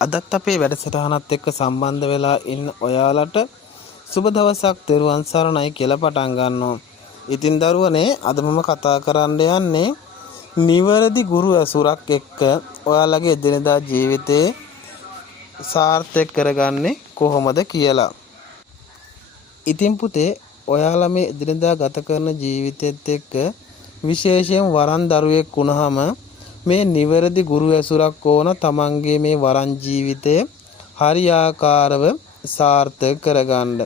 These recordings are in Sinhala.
අදත් අපේ වැඩසටහනත් එක්ක සම්බන්ධ වෙලා ඉන්න ඔයාලට සුබ දවසක් තෙරුවන් සරණයි කියලා පටන් ගන්නවා. ඉතින් දරුවනේ අද මම කතා කරන්න යන්නේ නිවැරදි ගුරු ඇසුරක් එක්ක ඔයාලගේ එදිනෙදා ජීවිතේ සාර්ථක කරගන්නේ කොහොමද කියලා. ඉතින් පුතේ ඔයාලා මේ එදිනෙදා ගත කරන ජීවිතෙත් එක්ක විශේෂයෙන් වරන් දරුවෙක් වුණාම මේ නිවැරදි ගුරු ඇසුරක් ඕන තමන්ගේ මේ වරන් ජීවිතය හරියාකාරව සාර්ථක කරගන්න.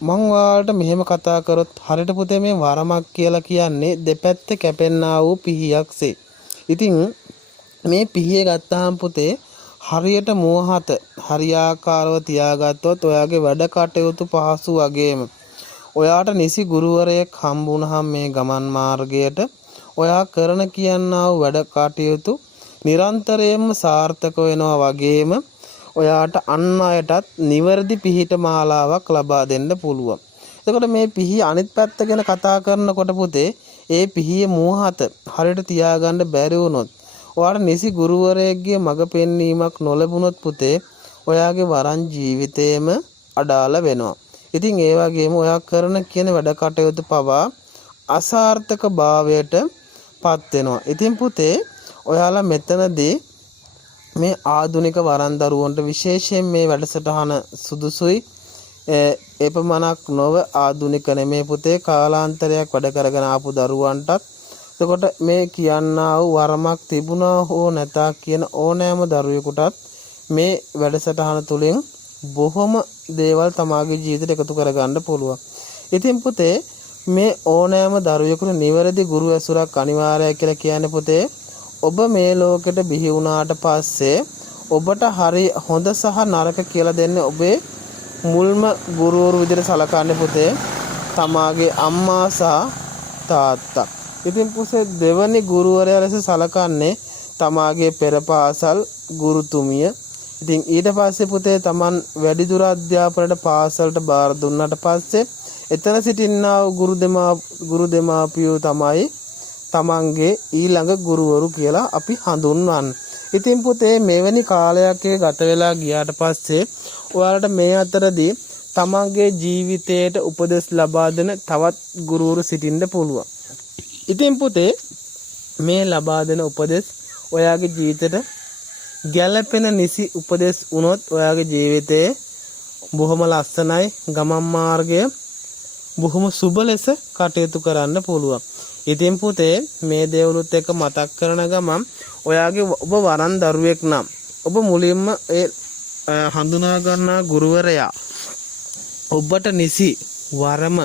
මම ඔයාලට මෙහෙම කතා කරොත් හරියට පුතේ මේ වරමක් කියලා කියන්නේ දෙපැත්ත කැපෙන්නා වූ පිහියක්සේ. ඉතින් මේ පිහිය ගත්තාම පුතේ හරියට මෝහත හරියාකාරව තියාගත්තොත් ඔයාගේ වැඩ කටයුතු පහසු වගේම ඔයාට නිසි ගුරුවරයෙක් හම්බුනහම මේ ගමන් මාර්ගයට ඔයා කරන කියනා වූ වැඩ කටයුතු නිරන්තරයෙන්ම සාර්ථක වෙනවා වගේම ඔයාට අන් අයටත් නිවැරදි පිහිට මාලාවක් ලබා දෙන්න පුළුවන්. එතකොට මේ පිහිය අනිත් පැත්ත ගැන කතා කරනකොට පුතේ ඒ පිහියේ මෝහත හරියට තියාගන්න බැරි වුණොත් ඔයාට නිසි ගුරුවරයෙක්ගේ මඟ පෙන්වීමක් නොලැබුණොත් පුතේ ඔයාගේ වරන් ජීවිතේම අඩාල වෙනවා. ඉතින් ඒ වගේම ඔයා කරන කියන වැඩ කටයුතු පවා අසාර්ථක භාවයට පත් වෙනවා. ඉතින් පුතේ ඔයාලා මෙතනදී මේ ආධුනික වරන් දරුවන්ට විශේෂයෙන් මේ වැඩසටහන සුදුසුයි. එපමණක් නොව ආධුනික නෙමේ පුතේ කාලාන්තරයක් වැඩ කරගෙන ආපු දරුවන්ටත් එතකොට මේ කියන්නා වූ වරමක් තිබුණා හෝ නැතා කියන ඕනෑම දරුවෙකුටත් මේ වැඩසටහන තුලින් බොහොම දේවල් තමාගේ ජීවිතයට එකතු කරගන්න පුළුවන්. ඉතින් පුතේ මේ ඕනෑම දරුවෙකුට නිවැරදි ගුරු ඇසුරක් අනිවාර්යයි කියලා කියන්නේ පුතේ ඔබ මේ ලෝකෙට බිහි වුණාට පස්සේ ඔබට හරි හොඳ සහ නරක කියලා දෙන්නේ ඔබේ මුල්ම ගුරුවරු විදිහට සලකන්නේ පුතේ තමාගේ අම්මා සහ තාත්තා. ඉතින් පුතේ දෙවනි ගුරුවරයා ලෙස සලකන්නේ තමාගේ පෙර පාසල් ගුරුතුමිය. ඉතින් ඊට පස්සේ පුතේ Taman වැඩිදුර අධ්‍යාපනයට පාසලට බාර දුන්නාට පස්සේ එතන සිටින්නා ගුරු දෙමාපියෝ තමයි තමන්ගේ ඊළඟ ගුරුවරු කියලා අපි හඳුන්වන්නේ. ඉතින් පුතේ මෙවැනි කාලයක් ගත වෙලා ගියාට පස්සේ ඔයාලට මේ අතරදී තමන්ගේ ජීවිතයට උපදෙස් ලබා දෙන තවත් ගුරුවරු සිටින්න පුළුවන්. ඉතින් පුතේ මේ ලබා දෙන උපදෙස් ඔයාගේ ජීවිතයට ගැළපෙන නිසි උපදෙස් වුණොත් ඔයාගේ ජීවිතේ බොහොම ලස්සනයි ගමන් මාර්ගය බොහොම සුබ ලෙස කටයුතු කරන්න පුළුවන්. ඉතින් පුතේ මේ දේවලුත් එක්ක මතක් කරන ගමන් ඔයාගේ ඔබ වරන් දරුවෙක් නම් ඔබ මුලින්ම ඒ හඳුනා ගන්නා ගුරුවරයා ඔබට නිසි වරම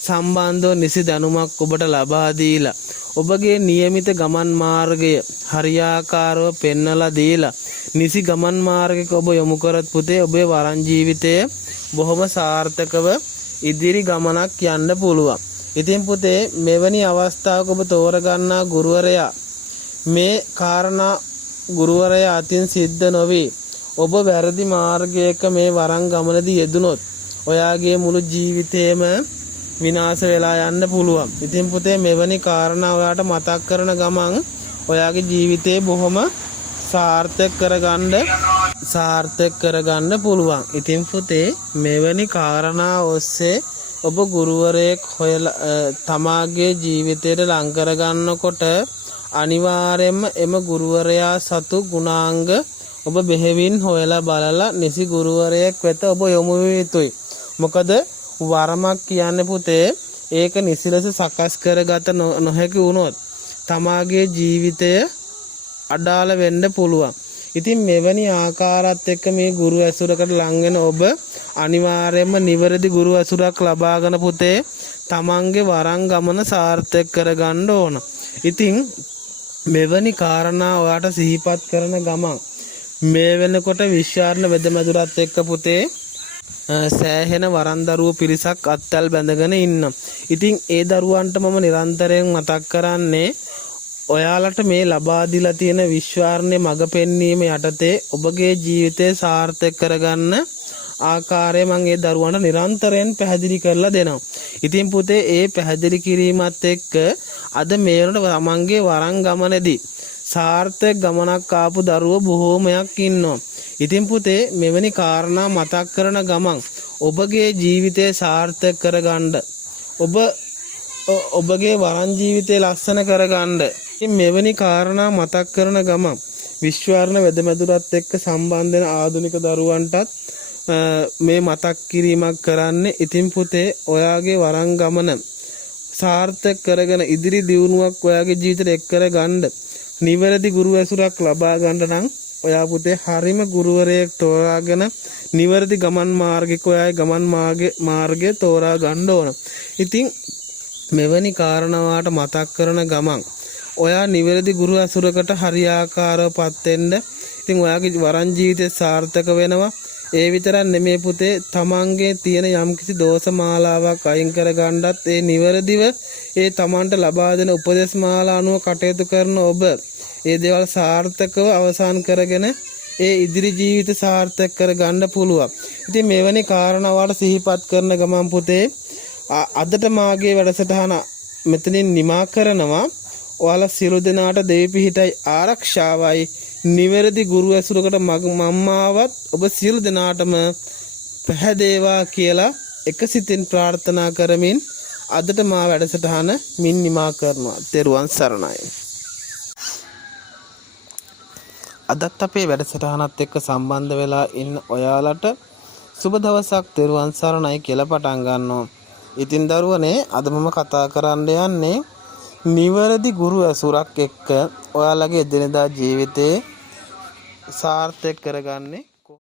සම්බන්ධව නිසි දැනුමක් ඔබට ලබා දීලා ඔබගේ નિયમિત ගමන් මාර්ගය හරියාකාරව පෙන්වලා දීලා නිසි ගමන් මාර්ගයක ඔබ යොමු කරත් පුතේ ඔබේ වරන් ජීවිතය බොහොම සාර්ථකව ඉදිරි ගමනක් යන්න පුළුවන්. ඉතින් පුතේ මෙවැනි අවස්ථාවක ඔබ තෝරගන්නා ගුරුවරයා මේ කාරණා ගුරුවරයා අතින් සිද්ධ නොවේ ඔබ වැරදි මාර්ගයක මේ වරන් ගමනදී යෙදුනොත් ඔයාගේ මුළු ජීවිතේම විනාශ වෙලා යන්න පුළුවන්. ඉතින් පුතේ මෙවැනි කාරණා ඔයාට මතක් කරන ගමන් ඔයාගේ ජීවිතේ බොහොම සාර්ථක කරගන්න පුළුවන්. ඉතින් පුතේ මෙවැනි කාරණා ඔස්සේ ඔබ ගුරුවරයෙක් හොයලා තමාගේ ජීවිතයට ලං කරගන්නකොට අනිවාර්යයෙන්ම එම ගුරුවරයා සතු ගුණාංග ඔබ බෙහෙවින් හොයලා බලලා නිසි ගුරුවරයෙක් වෙත ඔබ යොමු විය යුතුයි. මොකද වරමක් කියන්නේ පුතේ ඒක නිසි ලෙස සකස් කරගත නොහැකි වුණොත් තමාගේ ජීවිතය අඩාල වෙන්න පුළුවන්. ඉතින් මෙවැනි ආකාරات එක්ක මේ ගුරු ඇසුරකට ලං වෙන ඔබ අනිවාර්යයෙන්ම නිවැරදි ගුරු ඇසුරක් ලබාගෙන පුතේ තමන්ගේ වරන් ගමන සාර්ථක කරගන්න ඕන. ඉතින් මෙවැනි කාරණා ඔයාට සිහිපත් කරන ගමන් මේ වෙනකොට විශ්වාරණ වෙදමැදුරත් එක්ක පුතේ සෑහෙන වරන් දරුවෝ පිරිසක් අත්වැල් බැඳගෙන ඉන්න. ඉතින් ඒ දරුවන්ට මම නිරන්තරයෙන් මතක් කරන්නේ ඔයාලට මේ ලබා දීලා තියෙන විශ්වාරණයේ මඟ පෙන්වීම යටතේ ඔබගේ ජීවිතය සාර්ථක කරගන්න ආකාරය මම ඒ දරුවන්ට නිරන්තරයෙන් පැහැදිලි කරලා දෙනවා. ඉතින් පුතේ ඒ පැහැදිලි කිරීමත් එක්ක අද මේ වෙනකොට තමන්ගේ වරන් ගමනේදී සාර්ථක ගමනක් ආපු දරුවෝ බොහෝමයක් ඉන්නවා. ඉතින් පුතේ මෙවැනි කාරණා මතක් කරන ගමන් ඔබගේ ජීවිතය සාර්ථක කරගන්න ඔබගේ වරන් ජීවිතය ලස්සන කරගන්න මෙවැනි කාරණා මතක් කරන ගමන් විශ්වාරණ වැදමැදුරත් එක්ක සම්බන්ධ වෙන ආධුනික දරුවන්ටත් මේ මතක් කිරීමක් කරන්නේ. ඉතින් පුතේ ඔයාගේ වරන් ගමන සාර්ථක කරගෙන ඉදිරි දියුණුවක් ඔයාගේ ජීවිතේට එක් කරගන්න නිවැරදි ගුරු ඇසුරක් ලබා ගන්න නම් ඔයා පුතේ හරිම ගුරුවරයෙක් තෝරාගෙන නිවැරදි ගමන් මාර්ගයක ඔයාගේ ගමන් මාර්ගය තෝරා ගන්න ඕන. ඉතින් මෙවැනි කාරණාවට මතක් කරන ගමන් ඔයා නිවැරදි ගුරු ඇසුරකට හරියාකාරවපත් වෙන්න. ඉතින් ඔයාගේ වරන් ජීවිතය සාර්ථක වෙනවා. ඒ විතරක් නෙමෙයි පුතේ තමන්ගේ තියෙන යම්කිසි දෝෂ මාලාවක් අයින් කරගන්නත් ඒ නිවැරදිව ඒ තමන්ට ලබා දෙන උපදේශ මාලා අනුව කටයුතු කරන ඔබ ඒ දේවල් සාර්ථකව අවසන් කරගෙන ඒ ඉදිරි ජීවිත සාර්ථක කරගන්න පුළුවන්. ඉතින් මෙවැනි කාරණාවට සිහිපත් කරන ගමන් පුතේ අදට මාගේ වැඩසටහන මෙතනින් නිමා කරනවා. ඔයාලා සියලු දෙනාට දෙවි පිහිටයි ආරක්ෂාවයි නිවැරදි ගුරු ඇසුරකට මම්මාවත් ඔබ සියලු දෙනාටම පැහැදේවා කියලා එකසිතින් ප්‍රාර්ථනා කරමින් අදට මා වැඩසටහන මින් නිමා කරනවා. තෙරුවන් සරණයි. අදත් අපේ වැඩසටහනත් එක්ක සම්බන්ධ වෙලා ඉන්න ඔයාලට සුබ දවසක් තෙරුවන් සරණයි කියලා පටන් ගන්නවා. ඉතින් දරුවනේ අද මම කතා කරන්න යන්නේ නිවැරදි ගුරු ඇසුරක් එක්ක ඔයාලගේ එදිනෙදා ජීවිතේ සාර්ථක කරගන්නේ